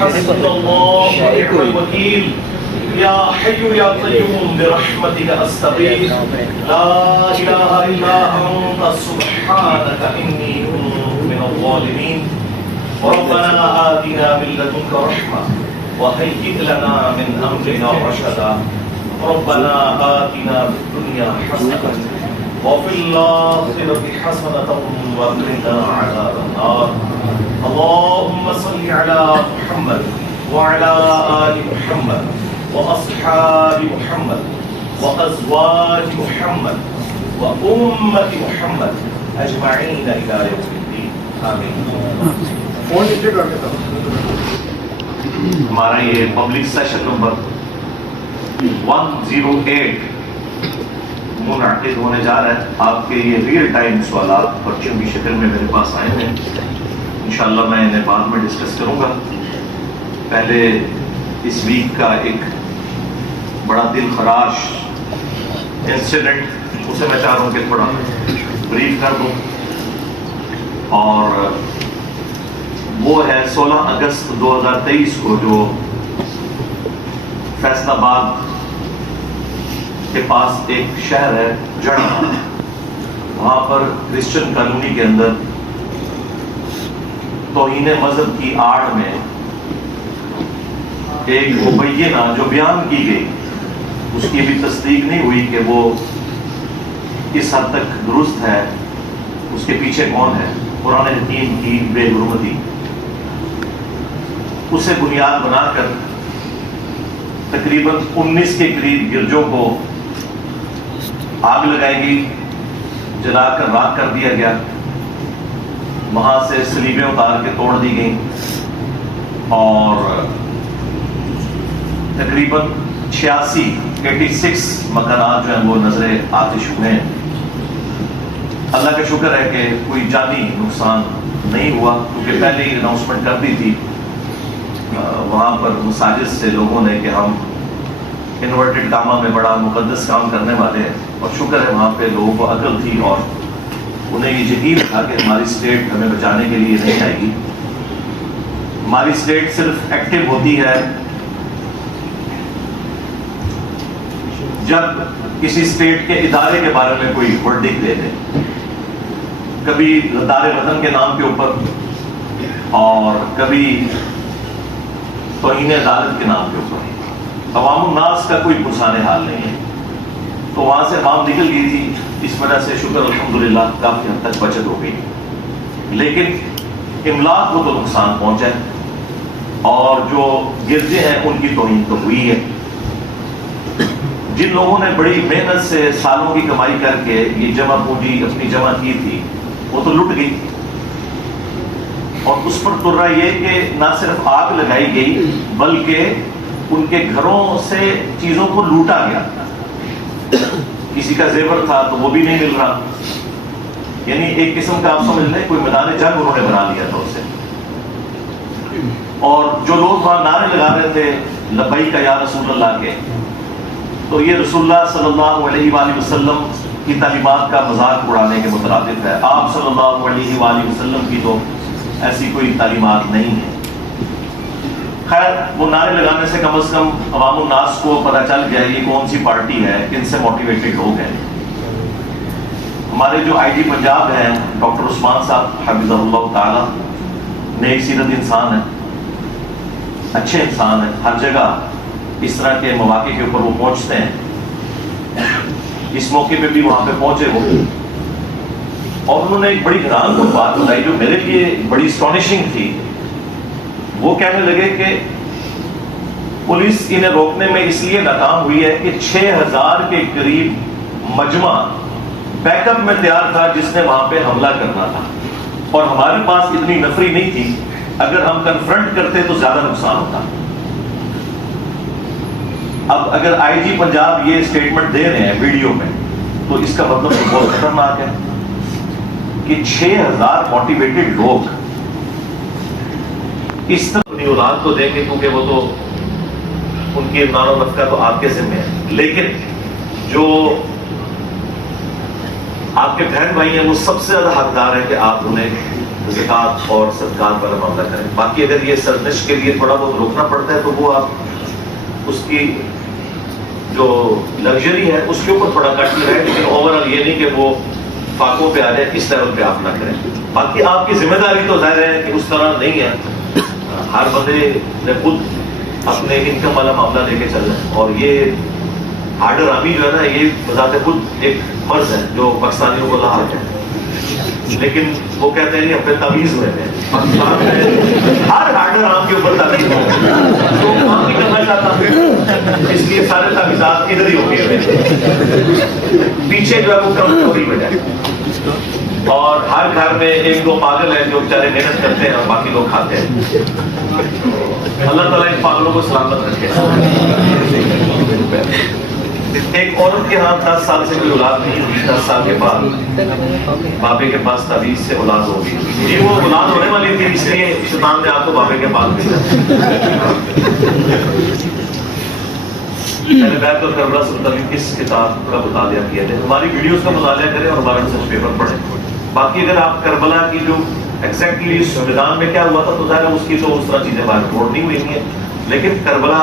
حسبنا الله ونعم الوكيل يا حي يا قيوم برحمتك أستغيث لا إله إلا أنت سبحانك إني كنت من الظالمين ربنا آتنا من لدنك رحمة وهيئ لنا من أمرنا رشدا ربنا آتنا في الدنيا حسنة وفي الآخرة حسنة وقنا عذاب النار اللهم صل على محمد وعلى آل محمد وأصحاب محمد وأزواج محمد وأمة محمد أجمعين إلى يوم الدين آمين. ہمارا یہ پبلک سیشن نمبر 108 منعقد ہونے جا رہا ہے. آپ کے یہ ریئل ٹائم سوالات پرچیوں کی شکل میں میرے پاس آئے ہیں. انشاءاللہ میں انہیں بعد میں ڈسکس کروں گا. پہلے اس ویک کا ایک بڑا دل خراش انسیڈنٹ اسے میں چاہ رہا ہوں کہ تھوڑا بریف کر دوں, اور وہ ہے 16 اگست 2023 کو جو فیصل آباد کے پاس ایک شہر ہے جڑا, وہاں پر کرسچن کالونی کے اندر توہین مذہب کی آڑ میں ایک مبینہ جو بیان کی گئی, اس کی بھی تصدیق نہیں ہوئی کہ وہ کس حد تک درست ہے, اس کے پیچھے کون ہے, قرآن حکیم کی بے حرمتی, اسے بنیاد بنا کر تقریباً 19 کے قریب گرجوں کو آگ لگائی گئی, جلا کر راکھ کر دیا گیا, وہاں سے صلیبیں اتار کے توڑ دی گئیں, اور تقریباً 86 مکانات جو ہیں وہ نظر آتش ہوئے ہیں. اللہ کا شکر ہے کہ کوئی جانی نقصان نہیں ہوا, کیونکہ پہلے ہی اناؤنسمنٹ کر دی تھی وہاں پر مساجد سے لوگوں نے کہ ہم انورٹڈ کامہ میں بڑا مقدس کام کرنے والے ہیں, اور شکر ہے وہاں پہ لوگوں کو عقل تھی اور انہیں یہ یقین تھا کہ ہماری اسٹیٹ ہمیں بچانے کے لیے نہیں آئے گی. ہماری اسٹیٹ صرف ایکٹیو ہوتی ہے جب کسی اسٹیٹ کے ادارے کے بارے میں کوئی ورڈکٹ دے دے, کبھی دار وطن کے نام کے اوپر اور کبھی توہین عدالت کے نام کے اوپر. عوام الناس کا کوئی پرسان حال نہیں ہے, تو وہاں سے عوام نکل گئی تھی, اس وجہ سے شکر الحمدللہ کافی حد تک بچت ہو گئی. لیکن املاک کو تو نقصان پہنچا ہے, اور جو گرجے ہیں ان کی توہین تو ہوئی ہے. جن لوگوں نے بڑی محنت سے سالوں کی کمائی کر کے یہ جمع پونجی اپنی جمع کی تھی, وہ تو لٹ گئی, اور اس پر ترا یہ کہ نہ صرف آگ لگائی گئی بلکہ ان کے گھروں سے چیزوں کو لوٹا گیا. کسی کا زیور تھا تو وہ بھی نہیں مل رہا, یعنی ایک قسم کا آپ سمجھ لیں کوئی میدان جنگ انہوں نے بنا لیا تھا اسے. اور جو لوگ وہاں نعرے لگا رہے تھے لبیک یا رسول اللہ کے, تو یہ رسول اللہ صلی اللہ علیہ وآلہ وسلم کی تعلیمات کا مذاق اڑانے کے مترادف ہے. آپ صلی اللہ علیہ وآلہ وسلم کی تو ایسی کوئی تعلیمات نہیں ہے. خیر, وہ نعرے لگانے سے کم از کم عوام الناس کو پتہ چل گیا یہ کون سی پارٹی ہے, کن سے موٹیویٹڈ لوگ ہیں. ہمارے جو آئی جی پنجاب ہیں ڈاکٹر عثمان صاحب حفظہ اللہ تعالی, نیک سیرت انسان ہیں, اچھے انسان ہیں, ہر جگہ اس طرح کے مواقع کے اوپر وہ پہنچتے ہیں. اس موقع پہ بھی وہاں پہ پہنچے وہ, اور انہوں نے ایک بڑی حیران کن بات بتائی جو میرے لیے بڑی اسٹانشنگ تھی. وہ کہنے لگے کہ پولیس انہیں روکنے میں اس لیے ناکام ہوئی ہے کہ 6000 کے قریب مجمع بیک اپ میں تیار تھا جس نے وہاں پہ حملہ کرنا تھا, اور ہمارے پاس اتنی نفری نہیں تھی, اگر ہم کنفرنٹ کرتے تو زیادہ نقصان ہوتا. اب اگر آئی جی پنجاب یہ اسٹیٹمنٹ دے رہے ہیں ویڈیو میں, تو اس کا مطلب تو بہت خطرناک ہے کہ 6000 موٹیویٹڈ لوگ اس طرح اپنی اولاد کو دیں گے, کیونکہ وہ تو ان کی نان و نفقہ تو آپ کے ذمہ ہے. لیکن جو آپ کے بہن بھائی ہیں وہ سب سے زیادہ حقدار ہے کہ آپ انہیں زکات اور صدقات والا معاملہ کریں. باقی اگر یہ سرنش کے لیے تھوڑا بہت روکنا پڑتا ہے تو وہ آپ اس کی جو لگژری ہے اس کے اوپر تھوڑا کٹ رہے, لیکن اوور آل یہ نہیں کہ وہ فاقوں پہ آ جائے, اس لیول پہ آپ نہ کریں. باقی آپ کی ذمہ داری تو ظاہر ہے کہ اس طرح نہیں ہے, ہر بندے نے خود اپنے انکم والا معاملہ لے کے چلنا ہے. اور یہ آرڈر آمی جو ہے نا, یہ بذات خود ایک فرض ہے جو پاکستانیوں کو لاحق ہے, لیکن وہ کہتے ہیں اپنے تعویذ ہوئے ہیں. پاکستان میں ہر آرڈر عام کے اوپر تعویذ ہو, تو کام نہیں کرنا چاہتا, اس لیے سارے تعویذات ادھر ہی ہو گئے, پیچھے جو ہے وہ کمزوری ہو جائے. اور ہر گھر میں ایک دو پاگل ہیں جو بیچارے محنت کرتے ہیں اور باقی لوگ کھاتے ہیں. اللہ تعالیٰ ان پاگلوں کو سلامت رکھے. ایک عورت کے ہاں 10 سال سے کوئی اولاد نہیں ہوئی, 10 سال کے بعد بابے کے پاس تعویذ سے اولاد ہوگی. یہ وہ اولاد ہونے والی تھی, اس لیے شیطان نے آپ کو بابے کے پاس بھیجا. میں نے بیت الکربلا سے متعلق اس کتاب کا مطالعہ کیا ہے. ہماری ویڈیوز کا مطالعہ کریں اور ہمارا ریسرچ پیپر پڑھیں. باقی اگر آپ کربلا کی جو ایگزیکٹلی اس میدان میں کیا ہوا تھا تو ظاہر ہے اس کی تو اس طرح چیزیں باہر رپورٹ نہیں ہوئی ہیں, لیکن کربلا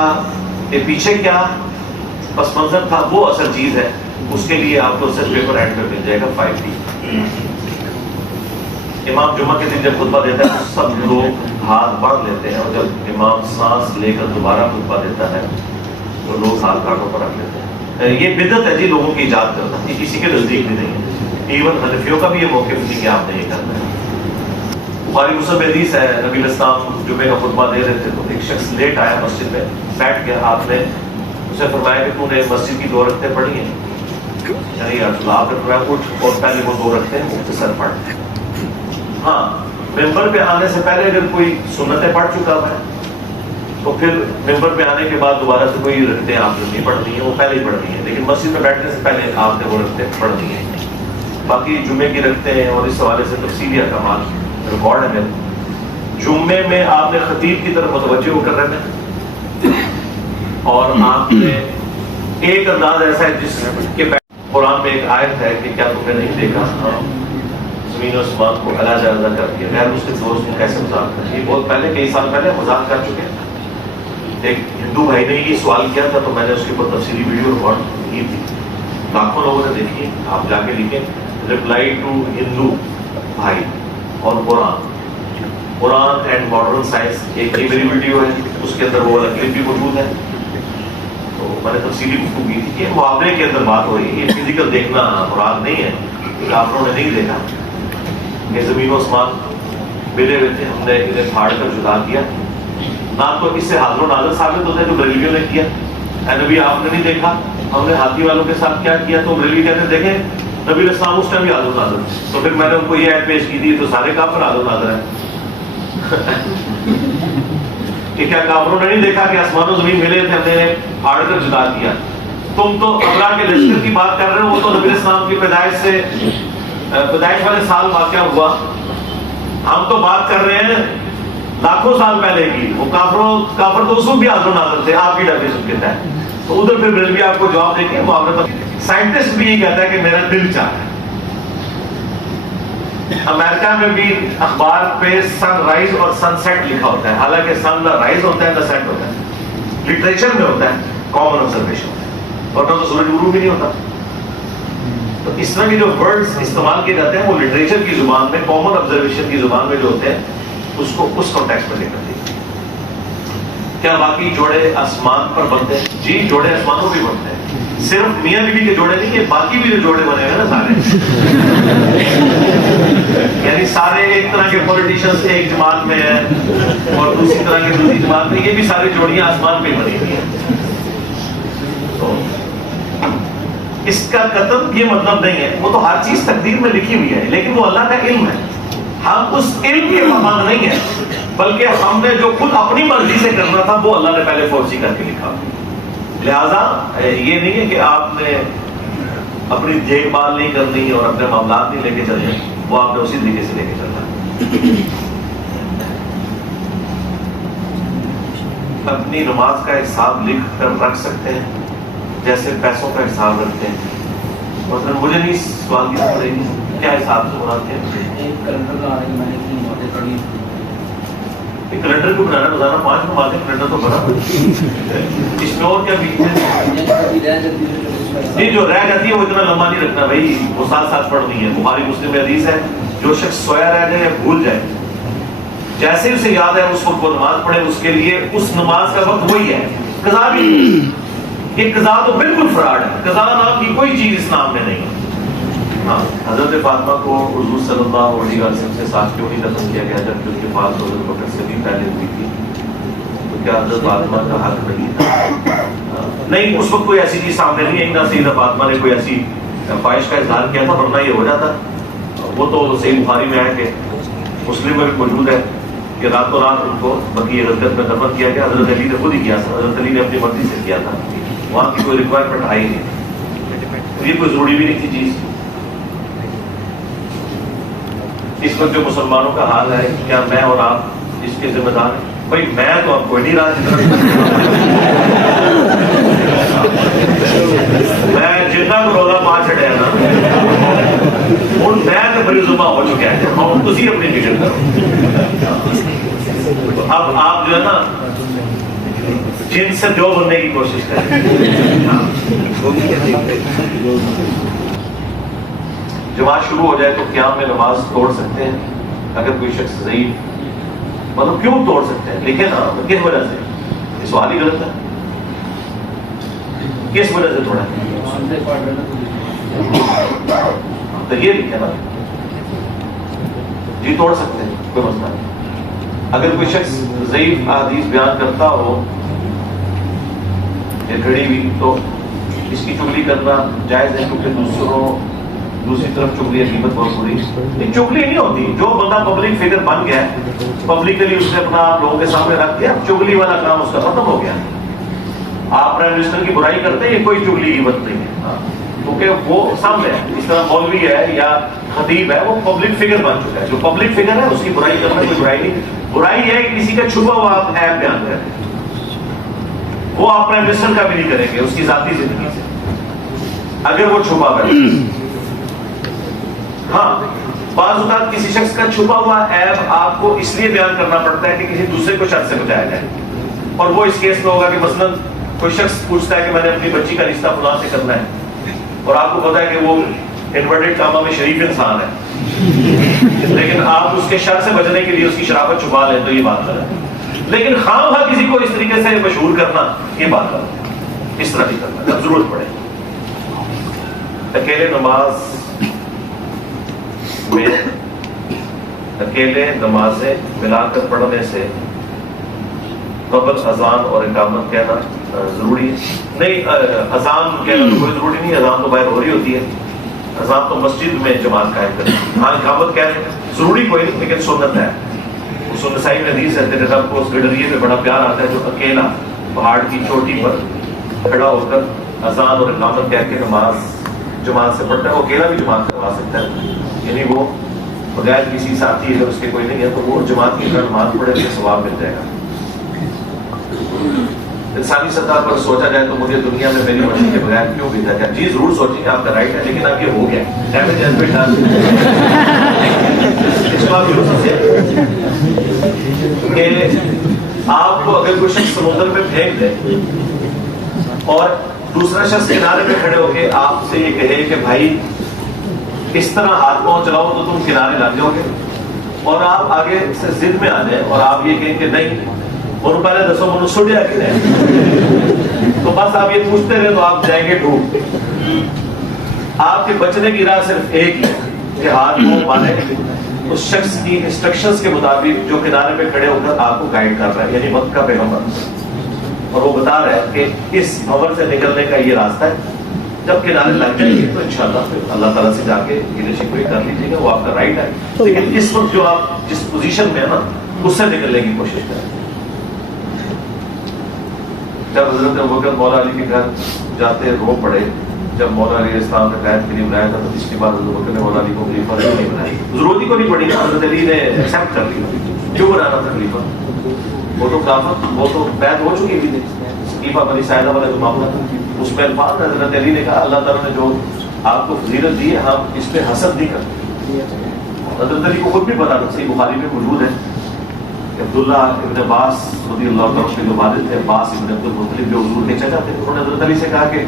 کے پیچھے کیا پس منظر تھا وہ اصل چیز ہے. اس کے لیے آپ کو ریسرچ پیپر اینڈ پہ مل جائے گا 5D. امام جمعہ کے دن جب خطبہ دیتا ہے تو سب لوگ ہاتھ باندھ لیتے ہیں, اور جب امام سانس لے کر دوبارہ خطبہ دیتا ہے تو لوگ ہاتھ کاٹوں پر رکھ لیتے ہیں. یہ بدعت ہے جی, لوگوں کی ایجاد کرنا, یہ کسی کے نزدیک بھی نہیں ہے. ایون حنفیوں کا بھی یہ موقف نہیں کہ آپ نے یہ کرنا ہے. بخاری مسلم میں حدیث ہے, نبی علیہ السلام جمعے کا خطبہ دے رہے تھے تو ایک شخص لیٹ آیا مسجد میں, بیٹھ گیا. آپ نے اسے فرمایا کہ تو نے مسجد کی 2 رکعتیں پڑھی ہیں, یعنی آپ نے فرمایا اٹھ اور پہلے وہ 2 رکعتیں مختصر پڑھ. ہاں, ممبر پہ آنے سے پہلے اگر کوئی سنتیں پڑھ چکا ہے تو پھر ممبر پہ آنے کے بعد دوبارہ سے کوئی رکعتیں آپ نے نہیں پڑھنی ہیں, وہ پہلے ہی پڑھنی ہیں. لیکن مسجد میں بیٹھنے سے پہلے آپ نے وہ رکعتیں پڑھنی ہیں. باقی جمعے کی رکعتیں اور اس حوالے سے تفصیلی احکامات ریکارڈ ہے میرے. جمعے میں آپ نے خطیب کی طرف متوجہ ہو کر رہنا, اور آپ نے ایک انداز ایسا ہے جس کے قرآن میں ایک آیت ہے کہ کیا تم نے نہیں دیکھا زمین و آسمان کو علیحدہ علیحدہ کر دیا, غیر اس کے دوست کو کیسے مذاق کر. یہ بہت پہلے, کئی سال پہلے مذاق کر چکے ہیں. ایک ہندو بھائی نے یہ سوال کیا تھا تو میں نے اس کے اوپر تفصیلی ویڈیو ریکارڈ کی تھی, لاکھوں لوگوں نے دیکھی. آپ جا کے لکھیں ریپلائی ٹو ہندو بھائی اور قرآن اینڈ ماڈرن سائنس, ایک یہ میری ویڈیو ہے, اس کے اندر وہ والا کلپ بھی موجود ہے. تو میں نے تفصیلی گفتگو کی تھی کہ محاورے کے اندر بات ہو رہی ہے, یہ فزیکل دیکھنا مراد نہیں ہے. کافروں نے نہیں دیکھا کہ زمین و آسمان ملے ہوئے تھے, ہم نے انہیں پھاڑ کر جدا کیا. نہ تو اس سے حاضر و ناظر ثابت ہوتا ہے جو بریلویوں نے کیا. اے نبی آپ نے نہیں دیکھا ہم نے ہاتھی والوں کے ساتھ کیا کیا, تو بریلوی کہتے ہیں دیکھیں نبی علیہ السلام اس ٹائم بھی حاضر و ناظر. تو پھر میں نے ان کو یہ ایڈ پیش کی تھی تو سارے کافر حاضر و ناظر ہیں کہ کیا کافروں نے نہیں دیکھا کہ آسمان و زمین ملے تھے, ہم نے پھاڑ کر جدا کیا. تم تو ابرار کے لشکر کی بات کر رہے ہو, وہ تو نبی علیہ السلام کی پیدائش والے سال واقعہ ہوا. ہم تو بات کر رہے ہیں لاکھوں سال پہلے کی. وہ کافر تو اس وقت بھی حاضر و ناظر تھے آپ کی ڈیفینیشن کے تحت. تو ادھر پھر بریلوی آپ کو جواب دے کے معاملے پر. سائنٹسٹ بھی یہ کہتا ہے کہ میرا دل چاہتا ہے. امریکہ میں بھی اخبار پہ سن رائز اور سن سیٹ لکھا ہوتا ہے, حالانکہ سن نہ رائز ہوتا ہے نہ سیٹ ہوتا ہے. لٹریچر میں ہوتا ہے کامن آبزرویشن, اور نہ تو سورج غروب بھی نہیں ہوتا. تو اس طرح کے جو ورڈز استعمال کیے جاتے ہیں وہ لٹریچر کی زبان میں, کامن آبزرویشن کی زبان میں جو ہوتے ہیں اس کو اس کانٹیکسٹ میں لے کر دیتے ہیں. کیا باقی جوڑے آسمان پر بنتے ہیں؟ جی جوڑے آسمانوں بھی بنتے ہیں. صرف میاں بیوی کے جوڑے نہیں, کہ باقی بھی جو جوڑے بنے ہوئے نا سارے یعنی سارے ایک طرح کے پولیٹیشنز ایک جماعت میں ہیں اور دوسری طرح کی دوسری جماعت میں, یہ بھی ساری جوڑیاں آسمان پہ بنی ہوئی ہیں. تو اس کا قطعاً یہ مطلب نہیں ہے, وہ تو ہر چیز تقدیر میں لکھی ہوئی ہے, لیکن وہ اللہ کا علم ہے. ہم اس علم کے پابند نہیں ہیں, بلکہ ہم نے جو خود اپنی مرضی سے کرنا تھا وہ اللہ نے پہلے فورسی کر کے لکھا. لہذا یہ نہیں ہے کہ آپ نے اپنی دیکھ بھال نہیں کرنی اور اپنے معاملات نہیں لے کے چلنے, وہ آپ نے اسی طریقے سے لے کے چلنا. اپنی نماز کا حساب لکھ کر رکھ سکتے ہیں جیسے پیسوں کا حساب رکھتے ہیں. مطلب مجھے نہیں سوال کی پڑے گی کیا حساب سے مراد ہے؟ کیلنڈر کو بنانا روزانہ 5 نمازیں، کیلنڈر تو بنا اس میں اور کیا نہیں جو رہ جاتی ہے وہ اتنا لمبا نہیں رکھنا بھائی، وہ ساتھ ساتھ پڑھنی ہے. بخاری مسلم میں حدیث ہے جو شخص سویا رہ جائے یا بھول جائے، جیسے اسے یاد ہے اس وقت وہ نماز پڑھے، اس کے لیے اس نماز کا وقت وہی ہے. قضا بھی یہ قضا تو بالکل فراڈ ہے، قضا نام کی کوئی چیز اسلام میں نہیں. ہاں حضرت فاطمہ کو حضور صلی اللہ علیہ وسلم سے ساتھ کیوں نہیں دفن کیا گیا جبکہ اس کے پاس حضرت بکر سے بھی پہلے ہوئی تھی؟ تو کیا حضرت فاطمہ کا حق نہیں تھا؟ نہیں، اس وقت کوئی ایسی چیز سامنے نہیں ہے، نہ سیدہ فاطمہ نے کوئی ایسی خواہش کا اظہار کیا تھا، ورنہ یہ ہو جاتا. وہ تو صحیح بخاری میں ہے کہ مسلم میں بھی موجود ہے کہ راتوں رات ان کو بقیع غرقت میں دفن کیا گیا. حضرت علی نے خود ہی کیا تھا، حضرت علی نے اپنی مرضی سے کیا تھا، وہاں کی کوئی ریکوائرمنٹ آئی نہیں، یہ کوئی ضروری بھی نہیں تھی چیز. اس وقت جو مسلمانوں کا حال ہے، کیا میں اور آپ اس کے ذمہ دار ہیں؟ بھائی میں تو اب کوئی نہیں رہا، میں جتنا کو روزہ پا چڑھیا نا ہوں میں تو بڑی زباں ہو چکا ہے، ہوں تھی اپنی فکر کرو. اب آپ جو ہے نا جن سے جو بننے کی کوشش کریں. جماعت شروع ہو جائے تو قیام میں نماز توڑ سکتے ہیں اگر کوئی شخص ضعیف، مطلب کیوں توڑ سکتے ہیں؟ لکھے نا کس وجہ سے، یہ سوال ہی غلط ہے. کس وجہ سے توڑا ہے تو یہ لکھے نا جی توڑ سکتے ہیں، کوئی مسئلہ نہیں. اگر کوئی شخص ضعیف احادیث بیان کرتا ہو یا گھڑی ہوئی تو اس کی چگلی کرنا جائز ہے، کیونکہ دوسری طرف چگلی قیمت بہت بری. یہ چگلی نہیں ہوتی، جو بندہ پبلک فگر بن گیا پبلکلی اس نے اپنا لوگوں کے سامنے رکھ دیا، چگلی والا کام اس کا ختم ہو گیا. آپ پرائم منسٹر کی برائی کرتے ہیں، یہ کوئی چگلی کی بات نہیں ہے، کیونکہ وہ سامنے ہے. اس طرح مولوی ہے یا خطیب ہے، وہ پبلک فگر بن چکا ہے. جو پبلک فگر ہے اس کی برائی کرنا کوئی برائی نہیں. برائی ہے کہ کسی کا چھپا ہوا آپ ایپ بیان کریں، وہ آپ پرائم منسٹر کا بھی نہیں کریں گے اس کی ذاتی زندگی سے اگر وہ چھپا ہوا ہے. ہاں بعض اوقات کسی شخص کا چھپا ہوا ایپ آپ کو اس لیے بیان کرنا پڑتا ہے کہ کسی دوسرے کو شر سے بچایا جائے. اور وہ اس کیس میں ہوگا کہ مثلا کوئی شخص پوچھتا ہے کہ میں نے اپنی بچی کا رشتہ فلاں سے کرنا ہے، اور آپ کو پتا ہے کہ وہ انورٹڈ کامہ میں شریف انسان ہے، لیکن آپ اس کے شر سے بچنے کے لیے اس کی شرافت چھپا لیں تو یہ بات غلط ہے. لیکن خواہ خواہ کسی کو اس طریقے سے مشہور کرنا یہ بات غلط ہے. اس طرح نہیں کرنا جب ضرورت پڑے. اکیلے نماز میں اکیلے نمازیں ملا کر پڑھنے سے قبل اذان اور اقامت کہنا ضروری ہے؟ نہیں، اذان کہنا تو کوئی ضروری نہیں، اذان تو باہر ہو رہی ہوتی ہے. اذان تو مسجد میں جماعت قائم کریں. ہاں اقامت کہنا ضروری کوئی نہیں لیکن سنت ہے. سنت صحیح میں حدیث ہے، تیرے رب کو اس گڈریے میں بڑا پیار آتا ہے جو اکیلا پہاڑ کی چوٹی پر کھڑا ہو کر اذان اور اقامت کہہ کے نماز جماعت سے پڑھتا ہے. وہ اکیلا بھی جماعت کروا سکتا ہے، یعنی وہ بغیر کسی ساتھی اگر اس کے کوئی نہیں ہے تو وہ جماعت کی نماز پڑھے تو ثواب مل جائے گا. انسانی سطح پر سوچا جائے تو مجھے دنیا میں میری مرضی کے بغیر کیوں بھیجا جائے؟ جی ضرور سوچیں گے، آپ کا رائٹ ہے، لیکن اب یہ ہو گیا ڈیمیج ہیز بین ڈن. اس کو آپ یہ سمجھیں کہ آپ کو اگر کوئی شخص سمندر میں پھینک دے اور دوسرا شخص کنارے پہ کھڑے ہو کے آپ سے یہ کہے کہ بھائی اس طرح ہاتھ پاؤں چلاؤ تو تم کنارے لگ جاؤ گے، اور آپ آگے سے ضد میں آ جائیں اور آپ یہ کہیں کہ نہیں اور پہلے دسو منو سٹیا کہ نہیں، تو بس آپ یہ پوچھتے رہے تو آپ جائیں گے ڈوب. آپ کے بچنے کی راہ صرف ایک ہی کہ ہاتھ پاؤں مارے اس شخص کی انسٹرکشنز کے مطابق جو کنارے پہ کھڑے ہو کر آپ کو گائیڈ کر رہا ہے، یعنی وقت کا پیغمبر. اور وہ بتا رہا ہے کہ اس بھنور سے نکلنے کا یہ راستہ ہے. جب کنارے لگ جائیں گے تو انشاءاللہ پھر اللہ تعالیٰ سے جا کے شکوے کر لیجیے گا، وہ آپ کا رائٹ ہے. لیکن اس وقت جو آپ جس پوزیشن میں ہے نا اس سے نکلنے کی کوشش کریں. جب حضرت ابوبکر مولا علی کے گھر جاتے رو پڑے، جب مولا علیہ السلام نے بیعت کے لیے بلایا تھا تو اس کے بعد حضرت ابوبکر نے مولا علی کو خلیفہ نہیں بنایا. ضرورت ہی کو نہیں پڑی، حضرت علی نے ایکسیپٹ کر لیا. کیوں بنانا تھا خلیفہ؟ وہ تو کافر، وہ تو بیعت ہو چکی تھی. خلیفہ بنی ساعدہ والا جو معاملہ تھا اس میں الفاظ حضرت علی نے کہا اللہ تعالیٰ نے جو آپ کو فضیلت دی ہے ہم اس پہ حسد نہیں کرتے. حضرت علی کو خود بھی پتا تھا، صحیح بخاری میں موجود ہے کہ عبداللہ ابن عباس رضی اللہ عنہ کے جو والد تھے، عباس ابن عبد المطلب جو حضور کے چچا تھے، انہوں نے حضرت علی سے کہا کہ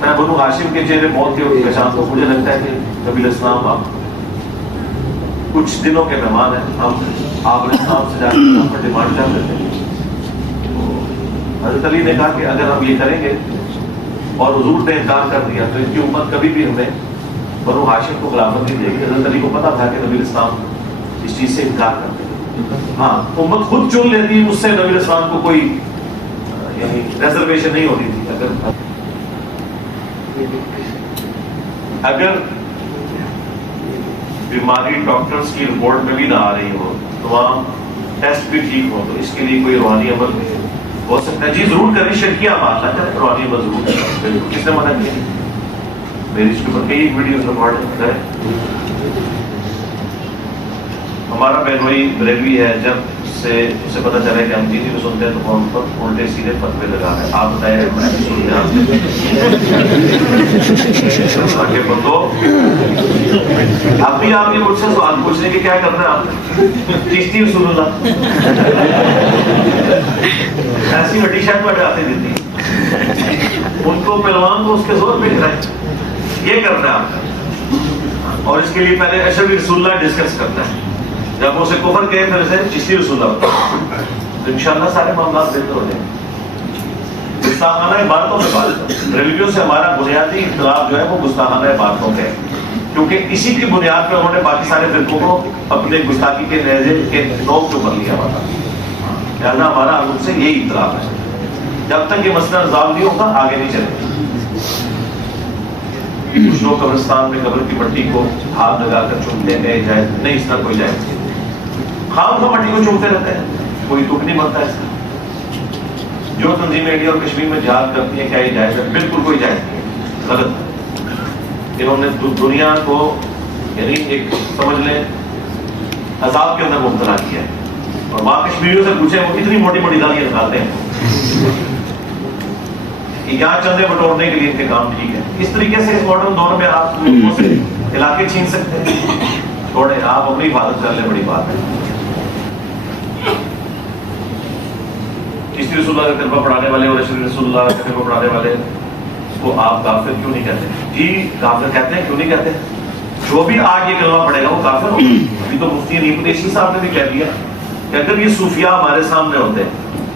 میں بنو ہاشم کے چہرے موت کے پہچان کو، مجھے لگتا ہے کہ نبی علیہ السلام آپ کچھ دنوں کے مہمان ہیں، ہم آپ علیہ السلام سے جا کر ڈیمانڈ کر دیتے ہیں۔ حضرت علی نے کہا کہ اگر ہم یہ کریں گے اور حضور نے انکار کر دیا تو ان کی امت کبھی بھی ہمیں بنو ہاشم کو خلافت نہیں دے گی۔ حضرت علی کو پتا تھا کہ نبی علیہ السلام اس چیز سے انکار کرتے ہیں، ہاں امت خود چن لیتی، اس سے نبی علیہ السلام کو کوئی یعنی ریزرویشن نہیں ہوتی تھی۔ اگر بیماری ڈاکٹرز کی رپورٹ میں بھی نہ آ رہی ہو تو وہاں ٹیسٹ بھی ٹھیک ہو تو اس کے لیے کوئی روحانی عمل ہو سکتا ہے؟ جی ضرور کریں، شرکیہ عمل نہ کریں، روحانی عمل ضرور کریں۔ کس نے منع کیا؟ میری اس کے اوپر کئی ویڈیوز ریکارڈ کریں۔ ہمارا بہنوئی بریلوی ہے، جب سے اسے پتہ چلا کہ ہم ٹی وی میں سنتے ہیں تو ہم پر الٹے سیدھے فتوے لگا رہے ہیں۔ آپ بتائیں آپ بھی آپ کے مجھ سے سوال پوچھنے کے کیا کرنا ہے آپ نے؟ چشتی رسول اللہ ایسی ہڈی شاید میں ہٹاتے دیتی ان کو پہلوان کو اس کے زور پہ کرائیں، یہ کرنا ہے آپ کا۔ اور اس کے لیے پہلے اشرف رسول اللہ ڈسکس کرنا ہے، جب اسے کفر کہے پھر اسے چشتی رسول اللہ بتا، تو انشاءاللہ سارے معاملات بہتر ہو جائیں گے۔ گستاخانہ باتوں میں بات، ریلیجن سے ہمارا بنیادی اختلاف جو ہے وہ گستاخانہ باتوں کا ہے، کیونکہ اسی کی بنیاد پر انہوں نے باقی سارے فرقوں کو اپنے گستاخی کے لہجے کے نوک جو کر لیا ہوا تھا۔ لہٰذا ہمارا ان سے یہی اختلاف ہے، جب تک یہ مسئلہ ریزالو نہیں ہوگا آگے نہیں چلے گا۔ کچھ لوگ قبرستان میں قبر کی مٹی کو ہاتھ لگا کر چومتے ہیں، جائز نہیں، اس طرح کوئی جائز نہیں، خام کو مٹی کو چومتے رہتے ہیں، کوئی دکھ نہیں بنتا اس کا۔ جو تنظیمیں انڈیا اور کشمیر میں جہاد کرتی ہیں کیا یہ جائز ہے؟ بالکل کوئی جائز نہیں ہے، غلط ہے۔ انہوں نے دنیا کو یعنی ایک سمجھ لیں عذاب کے اندر مبتلا کیا ہے، اور وہاں کشمیریوں سے پوچھیں وہ اتنی موٹی موٹی گالیاں نکالتے ہیں کہ یہاں چندے بٹورنے کے لیے ان کے کام ٹھیک ہے۔ اس طریقے سے اس ماڈرن دور میں آپ لوگوں سے علاقے چھین سکتے ہیں، چھوڑیں، آپ اپنی حفاظت کر لیں، بڑی بات ہے۔ چشتی رسول اللہ کا کلمہ پڑھانے والے اور اشرف رسول اللہ کا کلمہ پڑھانے والے کو آپ کافر کیوں نہیں کہتے؟ جی کافر کہتے ہیں، کیوں نہیں کہتے؟ جو بھی آج یہ کلمہ پڑھے گا وہ کافر ہوگا۔ ابھی تو مفتی نعیم قریشی صاحب نے بھی کہہ دیا کہ اگر یہ صوفیاء ہمارے سامنے ہوتے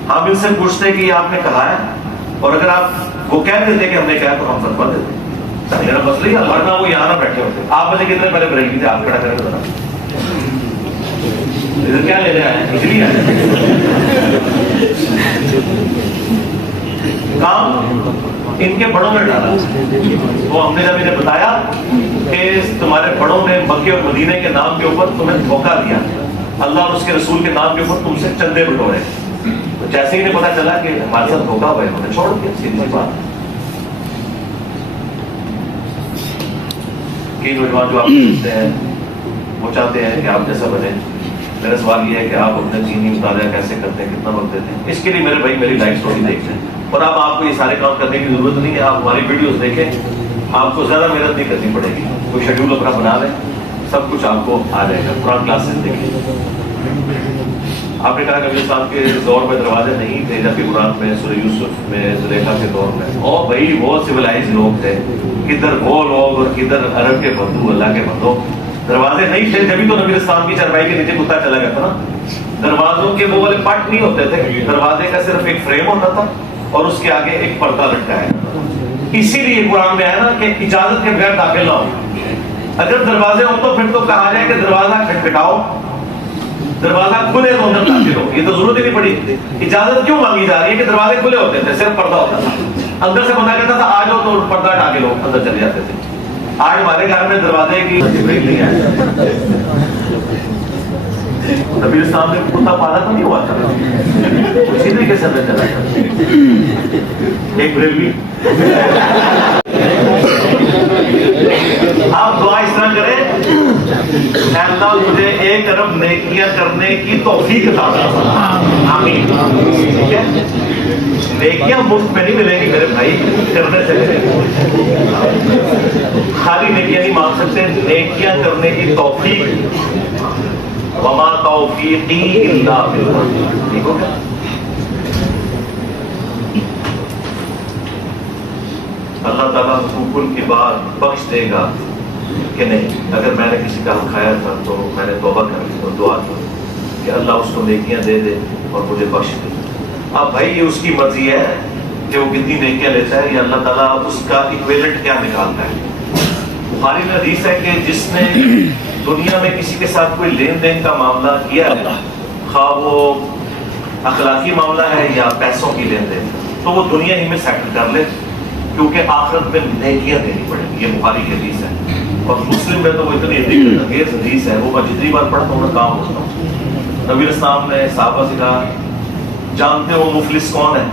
ہم ان سے پوچھتے کہ یہ آپ نے کہا ہے، اور اگر آپ وہ کہہ دیتے کہ ہم نے کہا تو ہم فتویٰ دیتے۔ میرا مسئلہ ہی ورنہ وہ یہاں نہ بیٹھے ہوتے۔ آپ بولے کتنے پہلے بریلوی تھے، آپ کھڑا کریں ذرا، ادھر کیا لینے آئے ہیں؟ بجلی آئے کام ان کے بڑوں میں ڈالا۔ وہ ہم نے جب انہیں بتایا کہ تمہارے بڑوں نے مکے اور مدینے کے نام کے اوپر تمہیں دھوکہ دیا، اللہ اور اس کے رسول کے نام کے اوپر تم سے چندے بٹورے، تو جیسے ہی انہیں پتا چلا کہ ہمارے ساتھ دھوکہ ہوا ہے انہوں نے چھوڑ دیا، سیدھی سی بات۔ کئی نوجوان جو آپ سوچتے ہیں وہ چاہتے ہیں کہ آپ جیسا بنے۔ میرا سوال یہ ہے کہ آپ اپنے دینی مطالعہ کیسے کرتے ہیں، کتنا وقت دیتے ہیں؟ اس کے لیے میرے بھائی میری لائف سٹوری دیکھ لیں، اور اب آپ کو یہ سارے کام کرنے کی ضرورت نہیں ہے، آپ ہماری ویڈیوز دیکھیں، آپ کو زیادہ محنت نہیں کرنی پڑے گی، کوئی شیڈول اپنا بنا لیں، سب کچھ آپ کو آ جائے گا۔ قرآن کلاسز دیکھیں۔ آپ نے کہا کہ نبی صاحب کے دور میں دروازے نہیں تھے، جبکہ قرآن میں سورہ یوسف میں زلیخا کے دور میں، اور بھائی وہ سویلائز لوگ تھے، کدھر وہ لوگ اور کدھر عرب کے بندو، اللہ کے بندو، دروازے نہیں تھے، جبھی تو نبی اسلام کی چرپائی کے نیچے کتا چلا گیا تھا نا۔ دروازوں کے وہ والے پٹ نہیں ہوتے تھے، دروازے کا صرف ایک فریم ہوتا تھا اور اس کے آگے ایک پردہ لٹکایا ہے۔ اسی لیے قرآن میں آیا نا کہ اجازت کے بغیر داخل نہ ہو۔ اگر دروازے ہوں تو پھر تو کہا جائے کہ دروازہ کھٹکھٹاؤ، دروازہ کھلے تو اندر داخل ہو، یہ تو ضرورت ہی نہیں پڑی۔ اجازت کیوں مانگی جا رہی ہے کہ دروازے کھلے ہوتے تھے، صرف پردہ ہوتا تھا، اندر سے بندہ کہتا تھا آ جاؤ تو پردہ ہٹا کے لوگ اندر چلے جاتے تھے۔ آج ہمارے گھر میں دروازے کی جبریل نہیں آئے، نبی اسلام نے کتا پالا تو نہیں ہوا تھا، اسی طریقے سے اندر چلا تھا۔ ایک بریلوی آپ دعا اس طرح کریں اے اللہ مجھے 1 ارب نیکیاں کرنے کی توفیق عطا فرما، آمین۔ ٹھیک ہے، نیکیاں مفت میں نہیں ملیں گی میرے بھائی، کرنے سے ملیں گی۔ خالی نیکیاں نہیں مانگ سکتے، نیکیاں کرنے کی توفیق، وما توفیقی الا باللہ۔ ٹھیک ہو گیا؟ اللہ تعالیٰ حقوق کی بات بخش دے گا کہ نہیں؟ اگر میں نے کسی کا حق کھایا تھا تو میں نے توبہ کر لی اور دعا کی کہ اللہ اس کو نیکیاں دے دے اور مجھے بخش دے۔ اب بھائی یہ اس کی مرضی ہے کہ وہ کتنی نیکیاں لیتا ہے، یا اللہ تعالیٰ اس کا ایکویلنٹ کیا نکالتا ہے۔ بخاری میں حدیث ہے کہ جس نے دنیا میں کسی کے ساتھ کوئی لین دین کا معاملہ کیا ہے، خواہ وہ اخلاقی معاملہ ہے یا پیسوں کی لین دین، تو وہ دنیا ہی میں سیٹل کر لے، کیونکہ آخرت میں نیکیاں دینی پڑیں گی۔ یہ بخاری کی حدیث ہے، اور مسلم میں تو وہ اتنی انگیز حدیث ہے، وہ میں جتنی بار پڑھتا ہوں میں کام ہوتا ہوں۔ نبی اسلام نے صحابہ سے کہا جانتے ہو مفلس کون ہے؟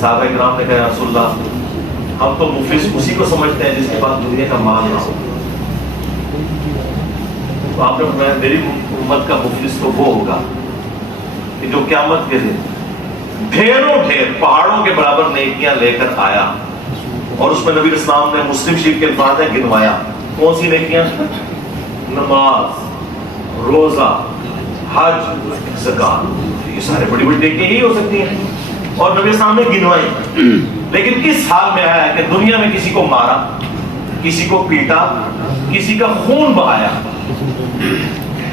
صحابہ کرام نے کہا یا رسول اللہ ہم تو مفلس اسی کو سمجھتے ہیں جس کے پاس دنیا کا مال نہ ہو۔ تو آپ نے فرمایا میری امت کا مفلس تو وہ ہوگا کہ جو قیامت کے دن ڈھیروں ڈھیر پہاڑوں کے برابر نیکیاں لے کر آیا، اور اس میں نبی اسلام نے مسلم شریف کے الفاظ ہیں گنوایا۔ کون سی نیکیاں؟ نماز، روزہ، حج، زکات، یہ سارے بڑی بڑی نیکیاں ہی ہو سکتی ہیں، اور نبی اسلام نے گنوائی۔ لیکن کس حال میں آیا کہ دنیا میں کسی کو مارا، کسی کو پیٹا، کسی کا خون بہایا،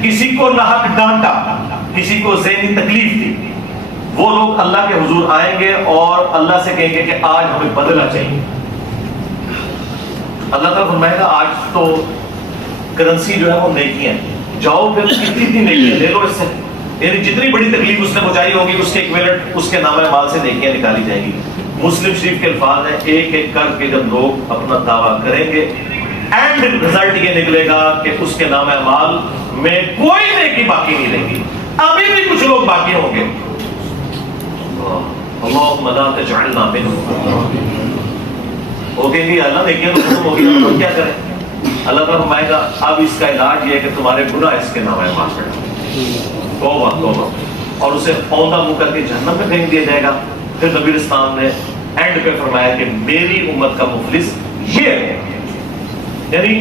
کسی کو ناحق ڈانٹا، کسی کو ذہنی تکلیف دی، وہ لوگ اللہ کے حضور آئیں گے اور اللہ سے کہیں گے کہ آج ہمیں بدلہ چاہیے۔ اللہ تعالیٰ فرمائے گا آج تو کرنسی جو ہے وہ نیکیاں، جاؤ پھر کتنی نیکیاں لے لو اس سے، یعنی جتنی بڑی تکلیف اس نے پہنچائی ہوگی اس کے ایکویلنٹ اس کے نام مال سے نیکیاں نکالی جائیں گی۔ مسلم شریف کے الفاظ ہیں ایک ایک کر کے جب لوگ اپنا دعویٰ کریں گے، اینڈ رزلٹ یہ نکلے گا کہ اس کے نام مال میں کوئی نیکی باقی نہیں رہے گی، ابھی بھی کچھ لوگ باقی ہوں گے۔ اللہم لا تجعلنا منہم، وہ کہیں گے اللہ نیکیاں تو ختم ہو گئی، ہم کیا کریں؟ اللہ تعالیٰ فرمائے گا اب اس کا علاج یہ ہے کہ تمہارے گناہ اس کے نام مال پڑے، توبہ توبہ، اور اسے اوندا منہ کر کے جہنم میں پھینک دیا جائے گا۔ پھر نبی اسلام نے اینڈ پہ فرمایا کہ میری امت کا مفلس یہ ہے، یعنی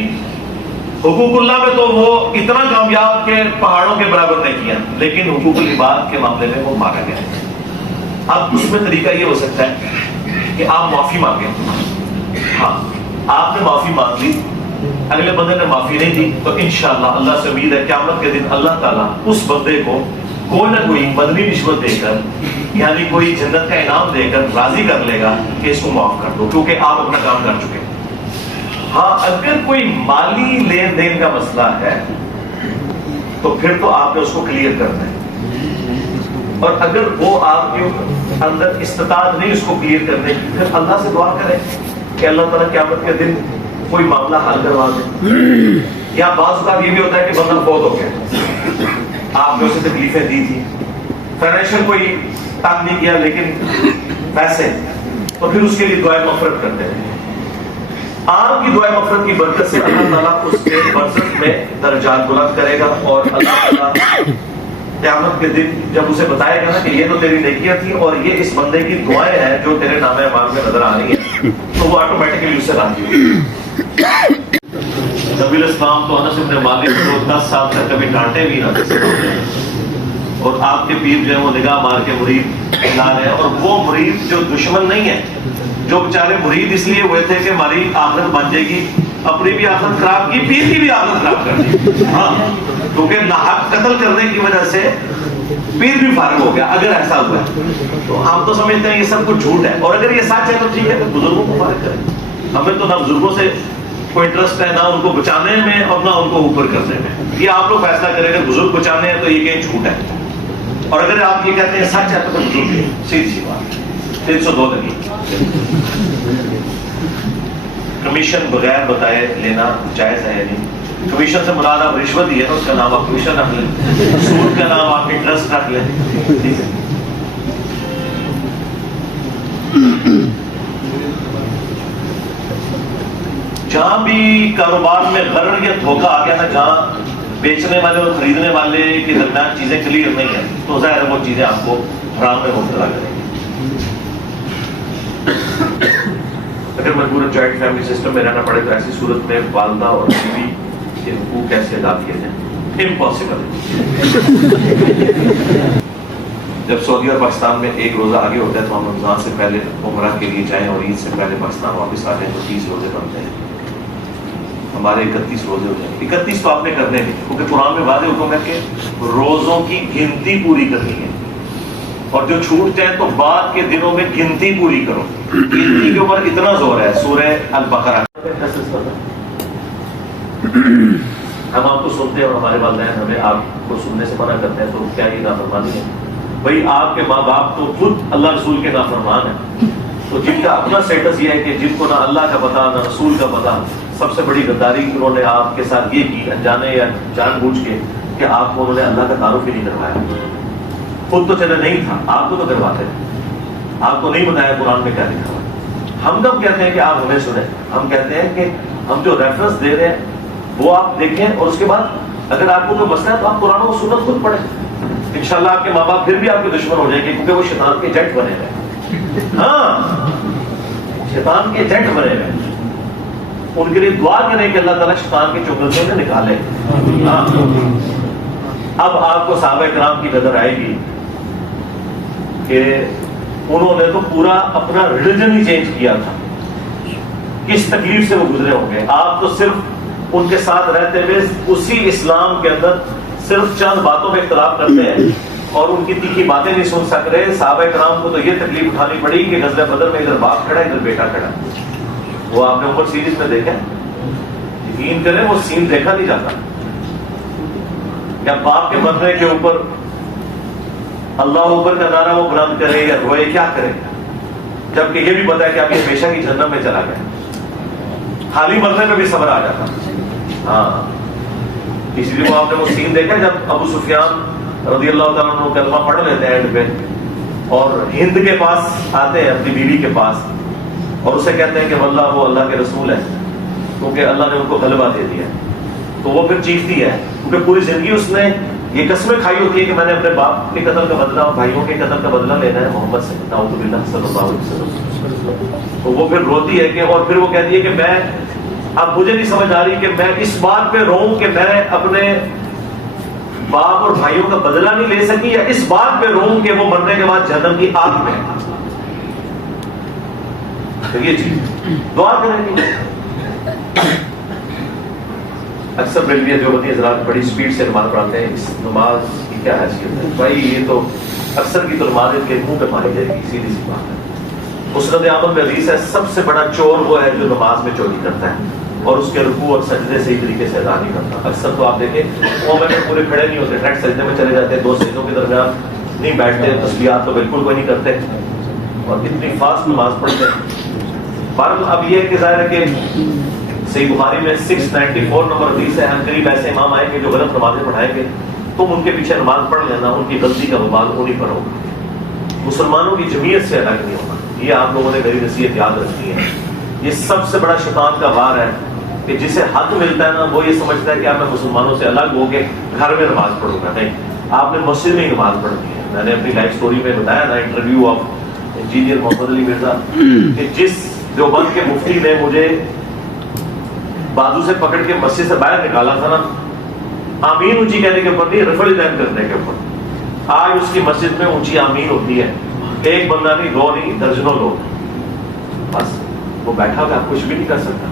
حقوق اللہ میں تو وہ اتنا کامیاب کہ پہاڑوں کے برابر نہیں کیا، لیکن حقوق العباد کے معاملے میں وہ مارا گیا۔ اب اس میں طریقہ یہ ہو سکتا ہے کہ آپ معافی مانگیں، ہاں آپ نے معافی مانگ لی، اگلے بندے نے معافی نہیں دی، تو انشاءاللہ اللہ سے امید ہے قیامت کے دن اللہ تعالیٰ اس بندے کو کوئی نہ کوئی مدنی نسبت دے کر، یعنی کوئی جنت کا انعام دے کر راضی کر لے گا کہ اس کو معاف کر دو، کیونکہ آپ اپنا کام کر چکے۔ ہاں اگر کوئی مالی لین دین کا مسئلہ ہے تو پھر تو آپ نے اس کو کلیئر کرنا ہے، اور اگر وہ آپ کے اندر استطاعت نہیں اس کو کلیئر کرنے کی، پھر اللہ سے دعا کریں کہ اللہ تعالیٰ قیامت کے دن کوئی معاملہ حل کروا دے۔ یا بعض اوقات یہ بھی ہوتا ہے کہ بندہ فوت ہو گیا، آپ نے اسے تکلیفیں دی تھی، فائنینشیل کوئی کام نہیں کیا لیکن پیسے، تو پھر اس کے لیے دعائیں مغفرت کرتے ہیں۔ آپ کی دعائیں مغفرت کی برکت سے اللہ تعالیٰ اس کے برزخ میں درجات بلند کرے گا، اور اللہ تعالیٰ قیامت کے دن جب اسے بتائے گا نا کہ یہ تو تیری نیکیاں تھی اور یہ اس بندے کی دعائیں ہیں جو تیرے نام اعمال میں نظر آ رہی ہیں، تو وہ آٹومیٹکلی اس سے راضی ہوگا۔ نبی الاسلام تو انس بن مالک کو 10 سال تک کبھی ڈانٹے بھی نہ تھے، اور آپ کے پیر جو ہے وہ نگاہ مار کے مرید لا رہے ہیں، اور وہ مرید جو دشمن نہیں ہے، جو بیچارے مرید اس لیے ہوئے تھے کہ ہماری آخرت بن جائے گی، اپنی بھی آخرت خراب کی، پیر کی بھی آخرت خراب کر دی، ہاں کیونکہ ناحق قتل کرنے کی وجہ سے پیر بھی فارغ ہو گیا۔ اگر ایسا ہوا ہے تو ہم تو سمجھتے ہیں یہ سب کچھ جھوٹ ہے، اور اگر یہ سچ ہے تو ٹھیک ہے، تو بزرگوں کو فارغ کریں۔ ہمیں تو نہ بزرگوں سے کوئی انٹرسٹ ہے، نہ ان کو بچانے میں اور نہ ان کو اوپر کرنے میں، یہ آپ لوگ فیصلہ کریں۔ اگر بزرگ بچانے ہیں تو یہ کہیں جھوٹ ہے، اور اگر آپ یہ کہتے ہیں سچ ہے تو جھوٹ ہے، سیدھی سی بات۔ 302 لگی کمیشن بغیر بتائے لینا جائز ہے یا نہیں؟ کمیشن سے مراد آپ رشوت دی ہے نا، اس کا نام آپ کمیشن رکھ لیں، سود کا نام آپ انٹرسٹ رکھ لیں، ٹھیک ہے۔ جہاں بھی کاروبار میں غرر یا دھوکہ آ گیا نا، جہاں بیچنے والے اور خریدنے والے کے درمیان چیزیں کلیئر نہیں ہیں، تو ظاہر ہے وہ چیزیں آپ کو حرام میں مبتلا کریں گی۔ اگر مجبوراً جوائنٹ فیملی سسٹم میں رہنا پڑے تو ایسی صورت میں والدہ اور بیوی کے حقوق کیسے ادا کیے جائیں؟ امپاسبل۔ جب سعودی اور پاکستان میں ایک روزہ آگے ہوتا ہے تو ہم رمضان سے پہلے عمرہ کے لیے جائیں اور عید سے پہلے پاکستان واپس آ جائیں تو 30 روزے بنتے ہیں، ہمارے 31 روزے ہو جائیں۔ 31 تو آپ نے کرنے ہیں کیونکہ قرآن میں واضح حکم ہے کہ روزوں کی گنتی پوری کرنی ہے، اور جو چھوٹ جائیں تو بعد کے دنوں میں گنتی پوری کرو۔ گنتی کے اوپر اتنا زور ہے سورہ البقرہ۔ ہم آپ کو سنتے ہیں اور ہمارے والدین ہمیں آپ کو سننے سے منع کرتے ہیں، تو کیا یہ نافرمانی ہے؟ بھائی آپ کے ماں باپ تو خود اللہ رسول کے نافرمان ہیں، تو جن کا اپنا سٹیٹس یہ ہے کہ جن کو نہ اللہ کا پتہ نہ رسول کا پتہ، سب سے بڑی غداری انہوں نے آپ کے ساتھ یہ کی انجانے یا جان بوجھ کے کہ آپ کو انہوں نے اللہ کا تعارف ہی نہیں کروایا۔ خود تو چلے نہیں تھا، آپ کو تو کرواتے ہیں، آپ کو نہیں بتایا قرآن میں کیا لکھا ہے۔ ہم کب کہتے ہیں کہ آپ ہمیں سنیں؟ ہم کہتے ہیں کہ ہم جو ریفرنس دے رہے ہیں وہ آپ دیکھیں، اور اس کے بعد اگر آپ کو کوئی مسئلہ ہے تو آپ قرآن و سنت خود پڑھیں۔ انشاءاللہ آپ کے ماں باپ پھر بھی آپ کے دشمن ہو جائیں گے کیونکہ وہ شیطان کے جٹ بنے ہوئے، ہاں شیطان کے جٹ بنے ہوئے۔ ان کے لیے دعا کریں کہ اللہ تعالیٰ شیطان کے چنگلوں سے نکالے۔ ہاں اب آپ کو صحابہ کرام کی نظر آئے گی کہ انہوں نے تو پورا اپنا ریلیجن ہی چینج کیا تھا، کس تکلیف سے وہ گزرے ہوں گے۔ آپ تو صرف ان کے ساتھ رہتے ہوئے اسی اسلام کے اندر صرف چند باتوں میں اختلاف کرتے ہیں اور ان کی تیکھی باتیں نہیں سن سک رہے۔ صحابہ کرام کو تو یہ تکلیف اٹھانی پڑی کہ غزوہ بدر میں ادھر باپ کھڑا ادھر بیٹا کھڑا، وہ آپ نے اوپر سیریز میں دیکھا، یقین کریں وہ سین دیکھا نہیں جاتا۔ یا باپ کے مرنے کے اوپر اللہ اوپر کا نعرہ وہ بلند کرے یا روئے، کیا کرے، جبکہ یہ بھی پتا ہے کہ اب یہ ہمیشہ کی جہنم میں چلا گیا۔ خالی مرنے میں بھی صبر آ جاتا۔ ہاں اسی لیے وہ آپ نے وہ سین دیکھا جب ابو سفیان رضی اللہ تعالیٰ عنہ کلمہ پڑھ لیتے ہیں اینڈ پہ، اور ہند کے پاس آتے ہیں اپنی بیوی کے پاس اور اسے کہتے ہیں کہ واللہ وہ اللہ کے رسول ہے، کیونکہ اللہ نے ان کو غلبہ دے دیا۔ تو وہ پھر چیختی ہے کیونکہ پوری زندگی اس نے یہ قسمیں کھائی ہوتی ہے کہ میں نے اپنے باپ کے قتل کا بدلہ اور بھائیوں کے قتل کا بدلہ لینا ہے محمد سے نعوذ باللہ صلی اللہ علیہ وسلم۔ تو وہ پھر روتی ہے کہ، اور پھر وہ کہتی ہے کہ میں اب مجھے نہیں سمجھ آ رہی کہ میں اس بات پہ روؤں کہ میں اپنے باپ اور بھائیوں کا بدلہ نہیں لے سکی، یا اس بات پہ روؤں کہ وہ مرنے کے بعد جہنم کی آگ میں۔ تو یہ چیز دعا کریں گے۔ اکثر بریلوی دیوبندی حضرات بڑی سپیڈ سے نماز پڑھاتے ہیں، اس نماز کی کیا حیثیت ہے؟ بھائی یہ تو اکثر کی تو نماز ان کے منہ پہ ماری جائے گی، سیدھی سی بات ہے۔ مسند احمد میں حدیث ہے سب سے بڑا چور وہ ہے جو نماز میں چوری کرتا ہے اور اس کے رکوع اور سجدے صحیح طریقے سے ادا نہیں کرتا۔ اکثر تو آپ دیکھیں وہ میں پورے کھڑے نہیں ہوتے، ڈائریکٹ سجدے میں چلے جاتے ہیں، دو سجدوں کے درمیان نہیں بیٹھتے، تسبیحات تو بالکل کوئی نہیں کرتے اور اتنی فاسٹ نماز پڑھتے ہیں۔ پر اب یہ ہے کہ ظاہر ہے کہ صحیح بخاری میں 694 نمبر حدیث ہے، ہم قریب ایسے امام آئیں گے جو غلط نمازیں پڑھائیں گے، تم ان کے پیچھے نماز پڑھ لینا، ان کی غلطی کا وبال انہیں پر ہوگا، مسلمانوں کی جمعیت سے الگ نہیں ہوگا۔ یہ آپ لوگوں نے میری نصیحت یاد رکھنی ہے۔ یہ سب سے بڑا شیطان کا وار ہے کہ جسے حق ملتا ہے نا وہ یہ سمجھتا ہے کہ اب میں مسلمانوں سے الگ ہو کے گھر میں نماز پڑھوں گا۔ نہیں، آپ نے مسجد میں ہی نماز پڑھنی ہے۔ میں نے اپنی لائف سٹوری میں بتایا نا انٹرویو آف انجینئر محمد علی مرزا کہ جس دیوبند کے مفتی نے مجھے بازو سے پکڑ کے مسجد سے باہر نکالا تھا نا، آمین اونچی کہنے کے اوپر نہیں، رفع الیدین کرنے کے اوپر، آج اس کی مسجد میں اونچی آمین ہوتی ہے، ایک بندہ نہیں، دو نہیں، درجنوں لوگ، بس وہ بیٹھا ہوا کچھ بھی نہیں کر سکتا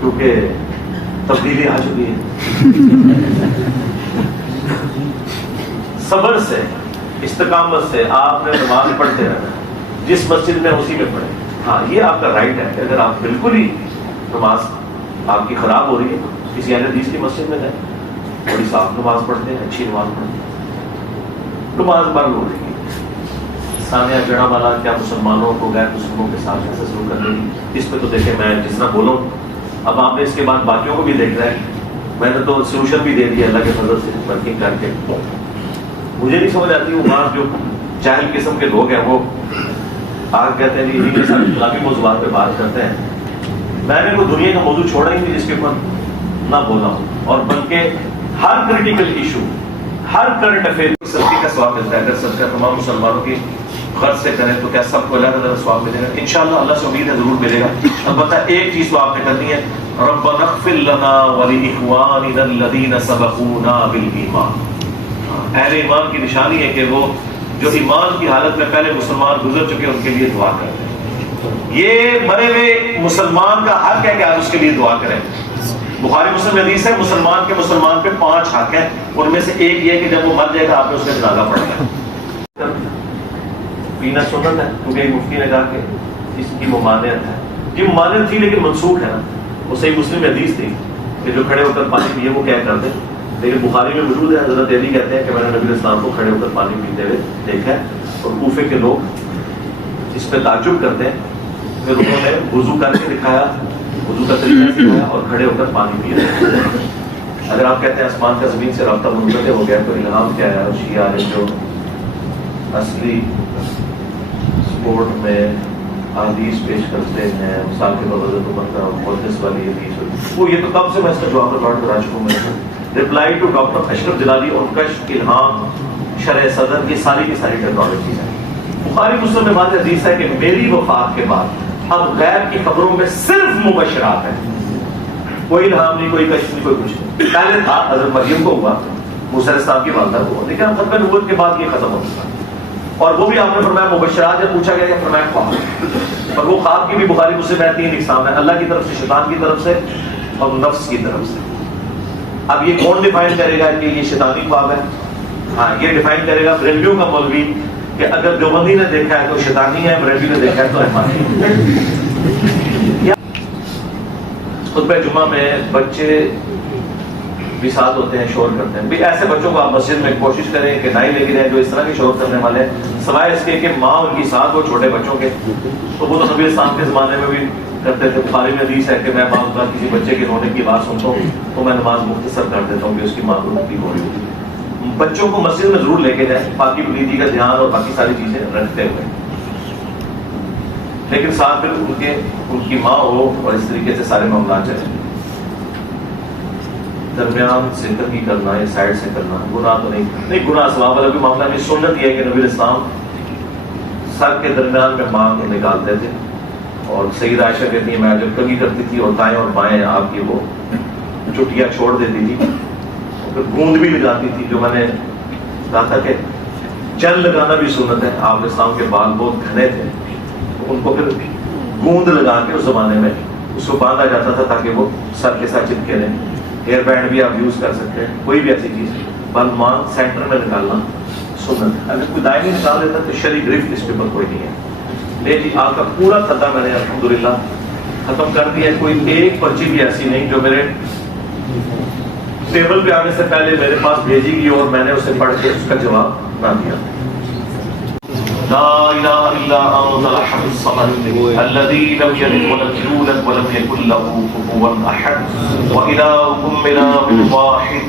کیونکہ تبدیلی آ چکی ہے۔ صبر سے، استقامت سے آپ نے نماز پڑھتے رہنا، جس مسجد میں اسی میں پڑھیں۔ ہاں یہ آپ کا رائٹ ہے کہ اگر آپ بالکل ہی نماز آپ کی خراب ہو رہی ہے کسی اہل حدیث کی مسجد میں جائیں، بڑی صاف نماز پڑھتے ہیں، اچھی نماز پڑھتے ہیں، نماز بند ہو رہی ہے۔ ثانیہ جڑا والا کیا مسلمانوں کو غیر مسلموں کے ساتھ ایسا سلوک کرنے کی، اس پہ تو دیکھیں میں جس طرح بولوں، اب آپ نے اس کے بعد باقیوں کو بھی دیکھ رہا ہے، میں نے تو سولوشن بھی دے دیا اللہ کے فضل سے ورکنگ کر کے۔ مجھے نہیں سمجھ آتی وہ بعض جو جاہل قسم کے لوگ ہیں وہ آج کہتے ہیں انہیں کے ساتھ اخلاقی موضوعات پہ بات کرتے ہیں، میں نے کوئی دنیا کا موضوع چھوڑا ہی نہیں جس کے اوپر نہ بولا ہوں، اور بلکہ ہر کریٹیکل ایشو، ہر کرنٹ افیئر صدقے کا ثواب ملتا ہے. اگر صدقہ تمام مسلمانوں کی خرچ سے کریں تو کیا سب کو اللہ تعالیٰ ثواب ملے گا؟ انشاءاللہ اللہ سے امید ہے ضرور ملے گا. البتہ ایک چیز تو آپ نے کرنی ہے، ربنا اغفر لنا ولإخواننا الذین سبقونا بالایمان. اہل ایمان کی نشانی ہے کہ وہ جو ایمان کی حالت میں پہلے مسلمان گزر چکے ان کے لیے دعا کریں. یہ مرے ہوئے مسلمان کا حق ہے کہ آپ اس کے لیے دعا کریں. بخاری مسلم حدیث ہے، مسلمان کے مسلمان پہ 5 حق ہیں، ان میں سے ایک یہ کہ جب وہ مر جائے گا آپ نے اس کا جنازہ پڑھنا ہے. پینا سنت ہے کیونکہ ایک مفتی نے کہا کہ اس کی ممانعت ہے. یہ ممانعت تھی لیکن منسوخ ہے نا. وہ صحیح مسلم حدیث تھی کہ جو کھڑے ہو کر پانی پیے وہ کیا کرتے، لیکن بخاری میں موجود ہے. حضرت علی کہتے ہیں کہ میں نے نبی اسلام کو کھڑے ہو کر پانی پیتے ہوئے دیکھا ہے، اور کوفے کے لوگ اس پہ تعجب کرتے ہیں. پھر انہوں نے وضو کر کے دکھایا، وضو کا طریقہ سکھایا اور کھڑے ہو کر پانی پیا. اگر آپ کہتے ہیں آسمان کا زمین سے رابطہ منقطع ہو گیا تو الہام کیا ہے؟ شیعہ نے جو اصلی سپورٹ میں حدیث پیش کرتے ہیں مثال کے بغض عمر کا محدث والی حدیث، وہ یہ تو کب سے میں اس کا جواب ریکارڈ کرا چکا ہوں. میں رپلائی ٹو ڈاکٹر اشرف جلالی اور کشف الہام شرح صدر، یہ ساری کی ساری ٹیکنالوجیز ہیں. بخاری مسلم میں بات حدیث ہے کہ میری وفات کے بعد اب غیب کی خبروں میں صرف مبشرات ہیں، کوئی الہام نہیں، کوئی کشف نہیں، کوئی کچھ نہیں. پہلے تھا حضرت مریم کو ہوا، موسیٰ علیہ السلام کی والدہ کو ہوا، لیکن اب ختم نبوت کے بعد یہ ختم ہو چکا. اور وہ بھی آپ نے فرمایا مبشرات، جب پوچھا گیا کہ فرمایا خواب، اور وہ خواب کی بھی بخاری مسلم میں 3 اقسام ہے، اللہ کی طرف سے، شیطان کی طرف سے اور نفس کی طرف سے. اب یہ کون ڈیفائن کرے گا کہ یہ شیطانی خواب ہے؟ ہاں یہ ڈیفائن کرے گا بریلویوں کا مولوی کہ اگر دیوبندی نے دیکھا ہے تو شیطانی ہے، بریلوی نے دیکھا ہے تو رحمانی. خطبہ جمعہ میں بچے بھی ساتھ ہوتے ہیں، شور کرتے ہیں. بھی ایسے بچوں کو آپ مسجد میں کوشش کریں کہ نہ ہی لے کے جائیں جو اس طرح کے شور کرنے والے ہیں، سوائے اس کے کہ ماں ان کی ساتھ ہو چھوٹے بچوں کے. تو وہ تو نبی اسلام کے زمانے میں بھی کرتے تھے. بخاری میں حدیث ہے کہ میں بعض بار کسی بچے کے رونے کی آواز سنتا ہوں تو میں نماز مختصر کر دیتا ہوں کہ اس کی ماں کو تکلیف ہو رہی ہوتی ہے. بچوں کو مسجد میں ضرور لے کے جائیں، پاکی پلیتی کا دھیان اور باقی ساری چیزیں رکھتے ہوئے، لیکن ساتھ میں ان کی ماں ہو اور اس طریقے سے سارے معاملات چلیں. درمیان سے تنگی کرنا یا سائڈ سے کرنا گناہ تو نہیں، گناہ ثواب والا بھی معاملہ نہیں. سنت یہ ہے کہ نبی اسلام سر کے درمیان میں مانگ نکالتے تھے، اور سیدہ عائشہ کہتی ہے میں جب کنگھی کرتی تھی اور دائیں اور بائیں آپ کی وہ چٹیاں چھوڑ دیتی تھی، پھر گوند بھی لگاتی تھی. جو میں نے کہا تھا کہ چل لگانا بھی سنت ہے. آپ اسلام کے بال بہت گھنے تھے، ان کو پھر گوند لگا کے اس زمانے میں اس کو باندھا جاتا تھا تاکہ وہ سر کے ساتھ چپکے رہیں. ہیئر بینڈ بھی آپ یوز کر سکتے ہیں، کوئی بھی ایسی چیز. بل مان سینٹر میں نکالنا سنت ہے. اگر کوئی دائیں نکال دیتا تو شرعی گرفت اس کے اوپر کوئی نہیں ہے. لیکن آپ کا پورا خطہ میں نے الحمدللہ ختم کر دیا. کوئی ایک پرچی بھی ایسی نہیں جو میرے ٹیبل پہ آنے سے پہلے میرے پاس بھیجی گئی اور میں نے اسے پڑھ کے اس کا جواب نہ دیا. لا الہ الا انت الاحد الصمد الذی لم یلد ولم یولد ولم یکن له کفوا احد والہکم الہ واحد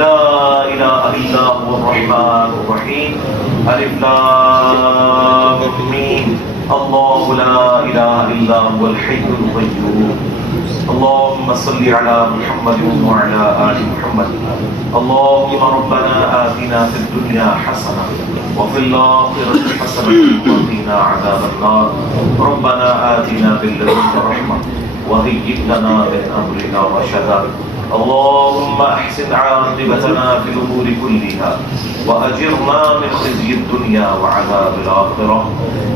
لا الہ الا هو الرحمن الرحیم الف لام میم اللہ لا الہ الا هو الحی القیوم. اللهم صل على محمد وعلى آل محمد. اللهم ربنا آتنا في الدنيا حسنة وفي الآخرة حسنة وقنا عذاب النار. ربنا آتنا من لدنك رحمة وهيئ لنا من أمرنا رشدا. اللهم احسن عاقبتنا في الأمور كلها وأجرنا من خزي الدنيا وعذاب الآخرة.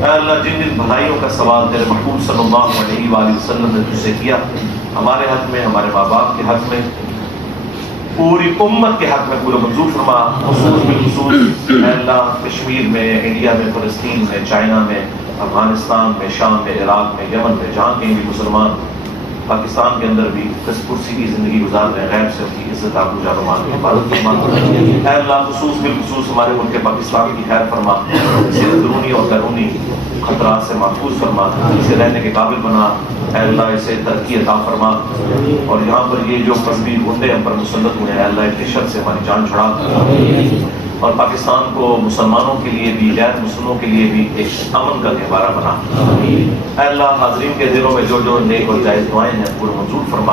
اے اللہ جن جن بھلائیوں کا سوال تیرے محبوب صلی اللہ علیہ وآلہ وسلم نے تجھ سے کیا، ہمارے حق میں، ہمارے ماں باپ کے حق میں، پوری امت کے حق میں پورا منظور فرما. خصوص بالخصوص اے اللہ کشمیر میں، انڈیا میں، فلسطین میں، چائنا میں، افغانستان میں، شام میں، عراق میں، یمن میں، جہاں کہیں بھی مسلمان پاکستان کے اندر بھی کس پرسی کی زندگی گزار رہے ہیں، غیب سے ان کی عزت آبرو جان و مال کی حفاظت فرما. اے اللہ خصوص بالخصوص ہمارے ملک پاکستان کی خیر فرما، اسے اندرونی اور بیرونی خطرات سے محفوظ فرما، اسے رہنے کے قابل بنا. اے اللہ اسے ترقی عطا فرما. اور یہاں پر یہ جو مذہبی گنڈے ہم پر مسلط ہوئے ہیں، اے اللہ ان کی شر سے ہماری جان چھڑا. اور پاکستان کو مسلمانوں کے لیے بھی غیر مسلموں کے لیے بھی ایک امن کا گہوارہ بنا۔ اے اللہ حاضرین کے دلوں میں جو جو نیک اور جائز دعائیں ہیں پورے منظور فرما۔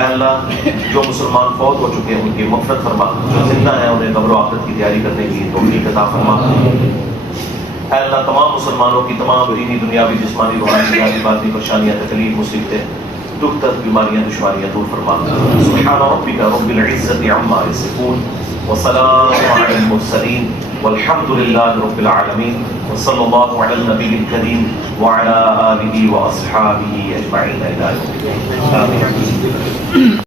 اے اللہ جو مسلمان فوت ہو چکے ہیں ان کی مغفرت فرما، جو زندہ ہیں انہیں قبر و آخرت کی تیاری کرنے کی توفیق عطا فرما۔ اے اللہ تمام مسلمانوں کی تمام دینی دنیاوی جسمانی روحانی ذاتی باطنی پریشانیاں تکلیف مصیبتیں دکھ درد بیماریاں دشواریاں دور فرما۔ سبحان ربک رب العزة عما یصفون وسلام علی المرسلین والحمد للہ رب العالمین وصلی اللہ علی النبی الکریم وعلی آلہ واصحابہ اجمعین۔ آمین۔